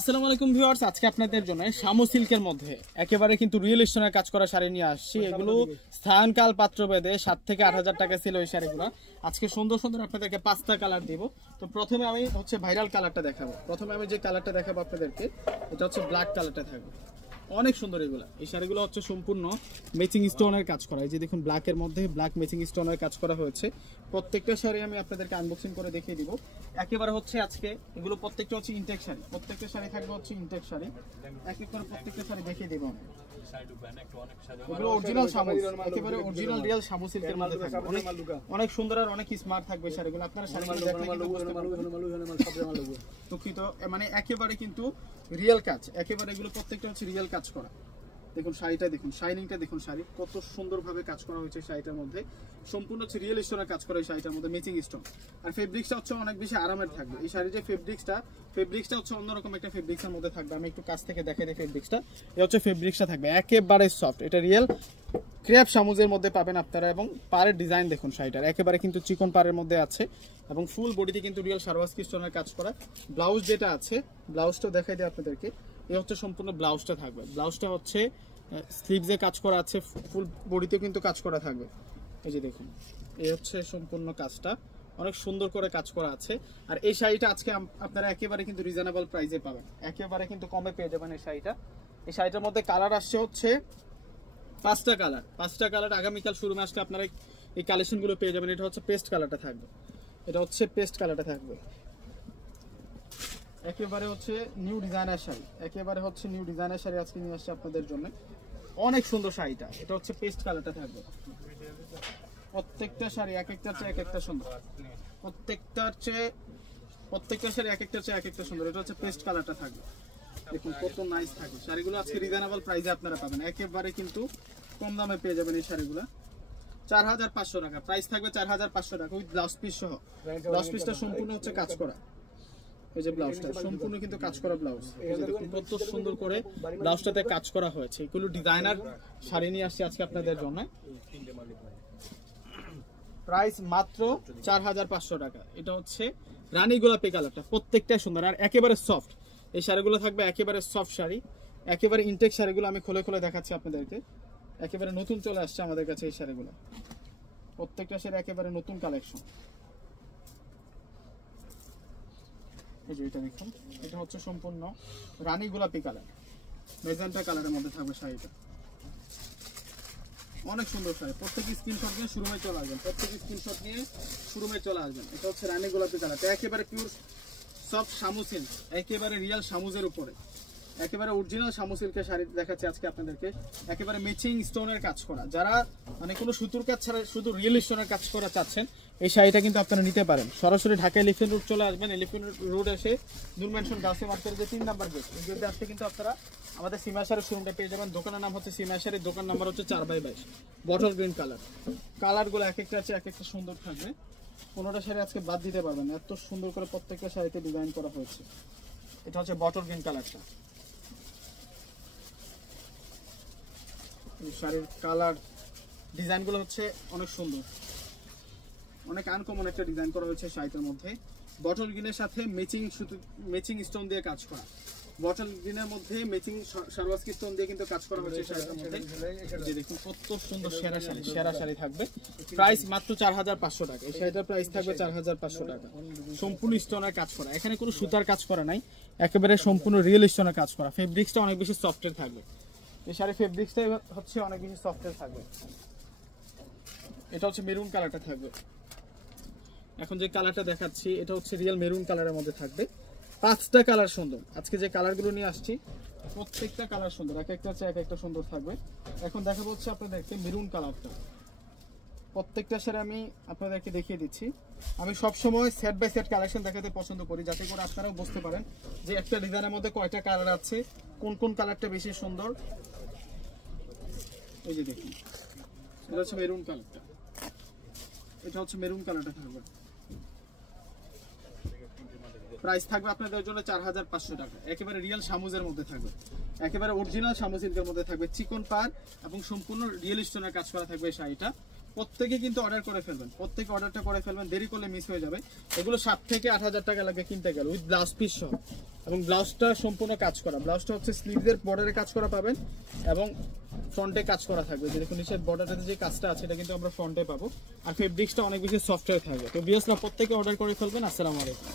আসসালামু আলাইকুম ভিউয়ার্স, আজকে আপনাদের জন্য শামু সিল্কের মধ্যে একেবারে কিন্তু রিয়েল স্টোনের কাজ করা শাড়ি নিয়ে আসছি। এগুলো স্থানকাল পাত্রভেদে 7 থেকে 8,000 টাকা ছিল এই শাড়িগুলো। আজকে সুন্দর সুন্দর আপনাদেরকে 5টা কালার দিব। তো প্রথমে আমি ভাইরাল কালারটা দেখাবো। প্রথমে আমি যে কালারটা দেখাবো আপনাদেরকে, এটা হচ্ছে ব্ল্যাক কালারটা থাকবে। অনেক সুন্দর এগুলো। এই শাড়িগুলো হচ্ছে সম্পূর্ণ ম্যাচিং স্টোনের কাজ করা। এই যে দেখুন, ব্ল্যাকের মধ্যে ব্ল্যাক ম্যাচিং স্টোনের কাজ করা হয়েছে। প্রত্যেকটা শাড়ি আমি আপনাদেরকে আনবক্সিং করে দেখিয়ে দিব। একেবারে হচ্ছে আজকে এগুলো প্রত্যেকটা হচ্ছে ইনটেক শাড়ি। প্রত্যেকটা শাড়ি থাকবে হচ্ছে ইনটেক শাড়ি। এক এক করে প্রত্যেকটা শাড়ি দেখিয়ে দিব আমি। এগুলো অরিজিনাল শামু, একেবারে অরিজিনাল রিয়েল শামু সিল্কের মধ্যে থাকবে। অনেক সুন্দর আর অনেক স্মার্ট থাকবে শাড়িগুলো। আপনারা শাড়িগুলো দেখলে কিন্তু বুঝতে পারবেন। দুঃখিত, মানে একেবারে কিন্তু রিয়েল কাজ। একেবারে এগুলো প্রত্যেকটা হচ্ছে রিয়েল কাজ করা। দেখুন শাড়িটা, দেখুন শাইনিংটা, দেখুন শাড়ি কত সুন্দরভাবে কাজ করা হয়েছে। শাড়িটার মধ্যে সম্পূর্ণ হচ্ছে রিয়েল স্টোনের কাজ করা। এই শাড়িটার মধ্যে ম্যাচিং স্টোন, আর ফেব্রিক্সটা হচ্ছে অনেক বেশি আরামের থাকবে। এই শাড়ির যে ফেব্রিক্সটা হচ্ছে অন্যরকম একটা ফেব্রিক্সের মধ্যে থাকবে। আমি একটু কাছ থেকে দেখাই দিই ফেব্রিক্সটা। এই হচ্ছে ফেব্রিক্সটা থাকবে একেবারে সফট। এটা রিয়েল ক্রেপ শামুজের মধ্যে পাবেন আপনারা। এবং পাড়ের ডিজাইন দেখুন শাড়িটার, একেবারে কিন্তু চিকন পাড়ের মধ্যে আছে এবং ফুল বডিতে কিন্তু রিয়েল সারওয়াস্কি স্টোনের কাজ করা। ব্লাউজ যেটা আছে, ব্লাউজটাও দেখাই দিই আপনাদেরকে। এই হচ্ছে সম্পূর্ণ ব্লাউজটা থাকবে। ব্লাউজটা হচ্ছে স্লিভসে কাজ করা আছে, ফুল বডিতেও কিন্তু কাজ করা থাকবে। এই যে দেখুন, এই হচ্ছে সম্পূর্ণ কাজটা, অনেক সুন্দর করে কাজ করা আছে। আর এই শাড়িটা আজকে আপনারা একেবারে কিন্তু রিজনেবল প্রাইসে পাবেন, একেবারে কিন্তু কমে পেয়ে যাবেন এই শাড়িটা। এই শাড়িটার মধ্যে কালার আসছে হচ্ছে 5টা কালার। আগামীকাল শোরুমে আসলে আপনারা এই কালেকশনগুলো পেয়ে যাবেন। এটা হচ্ছে পেস্ট কালারটা থাকবে। এটা হচ্ছে পেস্ট কালারটা থাকবে। একেবারে হচ্ছে নিউ ডিজাইনার শাড়ি, একেবারে হচ্ছে নিউ ডিজাইনার শাড়ি আজকে নিয়ে আসছে আপনাদের জন্য। অনেক সুন্দর শাড়িটা। এটা হচ্ছে পেস্ট কালারটা থাকবে। প্রত্যেকটা শাড়ি এক একটার চেয়ে এক একটা সুন্দর। প্রত্যেকটা শাড়ি এক একটার চেয়ে এক একটা সুন্দর। এটা হচ্ছে পেস্ট কালারটা থাকবে। দেখুন কত নাইস থাকবে শাড়িগুলো। আজকে রিজনেবল প্রাইসে আপনারা পাবেন, একেবারে কিন্তু কম দামে পেয়ে যাবেন এই শাড়িগুলো। 4,500 টাকা প্রাইস থাকবে, 4,500 টাকা উইথ ব্লাউজ পিস সহ। ব্লাউজ পিসটা সম্পূর্ণ হচ্ছে কাজ করা। এই যে ব্লাউজটা সম্পূর্ণ কিন্তু কাজ করা ব্লাউজ। কত সুন্দর করে ব্লাউজটাতে কাজ করা হয়েছে। এগুলো ডিজাইনার শাড়ি নিয়ে আসছে আজকে আপনাদের জন্য। প্রাইস মাত্র 4,500 টাকা। এটা হচ্ছে রানী গোলাপি কালারটা, প্রত্যেকটা সুন্দর আর একেবারে সফট। এই শাড়িগুলো থাকবে একেবারে সফট শাড়ি, একেবারে ইনটেক শাড়িগুলো আমি খুলে খুলে দেখাচ্ছি আপনাদেরকে। একেবারে নতুন চলে আসছে আমাদের কাছে এই শাড়িগুলো। প্রত্যেকটা শাড়ি একেবারে নতুন কালেকশন। এই যে এটা দেখুন, এটা হচ্ছে সম্পূর্ণ রানী গোলাপি কালার, মেজেন্টা কালারের মধ্যে থাকবে শাড়িটা। অনেক সুন্দর শাড়ি। প্রত্যেক স্ক্রিনশট নিয়ে শোরুমে চলে আসবেন, এটা হচ্ছে রানী গোলাপি কালারটা, একেবারে পিওর সফট শামু সিল্ক, একেবারে রিয়েল শামুজের উপরে, একেবারে অরিজিনাল শামু সিল্কের শাড়ি দেখাচ্ছি আজকে আপনাদেরকে। একেবারে ম্যাচিং স্টোনের কাজ করা। যারা মানে কোনো সুতুর কাজ ছাড়া শুধু রিয়েল স্টোনের কাজ করা চাচ্ছেন, এই শাড়িটা কিন্তু আপনারা নিতে পারেন। সরাসরি ঢাকা এলিফ্যান্ট রোড চলে আসবেন। এলিফ্যান্ট রোড এসে নূর ম্যানশন গার্লস মার্কেটের যে 3 নাম্বার গেট, এই গেটে আসতে কিন্তু আপনারা আমাদের সীমা শাড়ির শোরুমটা পেয়ে যাবেন। দোকানের নাম হচ্ছে সীমা শাড়ি, দোকান নাম্বার হচ্ছে 4/22, বটল গ্রিন কালার। কালারগুলো এক একটা আছে এক একটা সুন্দর থাকবে। কোনোটা শাড়ি আজকে বাদ দিতে পারবেন, এত সুন্দর করে প্রত্যেকটা শাড়িতে ডিজাইন করা হয়েছে। এটা হচ্ছে বটল গ্রিন কালারটা। শাড়ির কালার ডিজাইনগুলো হচ্ছে অনেক সুন্দর, অনেক আনকমন একটা ডিজাইন করা হয়েছে শাড়িটার মধ্যে। বটল গ্রিনের সাথে ম্যাচিং স্টোন দিয়ে কাজ করা। বটল গ্রিনের মধ্যে ম্যাচিং সারওয়াস্কি স্টোন দিয়ে কিন্তু কাজ করা হয়েছে শাড়িটার মধ্যে। যে দেখুন কত সুন্দর সেরা শাড়ি থাকবে। প্রাইস মাত্র 4,500 টাকা। এই শাড়িটার প্রাইস থাকবে 4,500 টাকা। সম্পূর্ণ স্টোনের কাজ করা, এখানে কোনো সুতার কাজ করা নাই, একেবারে সম্পূর্ণ রিয়েল স্টোনের কাজ করা। ফেব্রিক্সটা অনেক বেশি সফটের থাকবে। এই শাড়ির ফেব্রিক্সটাই হচ্ছে অনেক বেশি সফটের থাকবে। এটা হচ্ছে মেরুন কালারটা থাকবে। এখন যে কালারটা দেখাচ্ছি এটা হচ্ছে রিয়েল মেরুন কালারের মধ্যে থাকবে। 5টা কালার সুন্দর। আজকে যে কালারগুলো নিয়ে আসছি প্রত্যেকটা কালার সুন্দর, এক একটা হচ্ছে এক একটা সুন্দর থাকবে। এখন দেখাবো হচ্ছে আপনাদেরকে মেরুন কালারটা। প্রত্যেকটা শাড়ি আমি আপনাদেরকে দেখিয়ে দিচ্ছি। আমি সবসময় সেট বাই সেট কালেকশন দেখাতে পছন্দ করি, যাতে করে আপনারাও বুঝতে পারেন যে একটা ডিজাইনের মধ্যে কয়টা কালার আছে, কোন কোন কালারটা বেশি সুন্দর। এই যে দেখুন, এটা হচ্ছে মেরুন কালারটা, এটা হচ্ছে মেরুন কালারটা থাকবে। প্রাইস থাকবে আপনাদের জন্য 4,500 টাকা। একেবারে রিয়েল শামুজের মধ্যে থাকবে, একেবারে অরিজিনাল শামু সিল্কের মধ্যে থাকবে। চিকন পাড় এবং সম্পূর্ণ রিয়েল স্টোনের কাজ করা থাকবে এই শাড়িটা। প্রত্যেকে কিন্তু অর্ডার করে ফেলবেন, প্রত্যেকে অর্ডারটা করে ফেলবেন, দেরি করলে মিস হয়ে যাবে। এগুলো 7 থেকে 8,000 টাকা লাগে কিনতে গেলে, উইথ ব্লাউজ পিস সহ। এবং ব্লাউজটা সম্পূর্ণ কাজ করা, ব্লাউজটা হচ্ছে স্লিভসের বর্ডারে কাজ করা পাবেন এবং ফ্রন্টে কাজ করা থাকবে। যে দেখুন নিচের বর্ডারটাতে যে কাজটা আছে এটা কিন্তু আমরা ফ্রন্টে পাবো। আর ফেব্রিক্সটা অনেক বেশি সফটওয়্যার থাকবে। তো বিয়াসরা প্রত্যেকে অর্ডার করে ফেলবেন। আসসালামু আলাইকুম।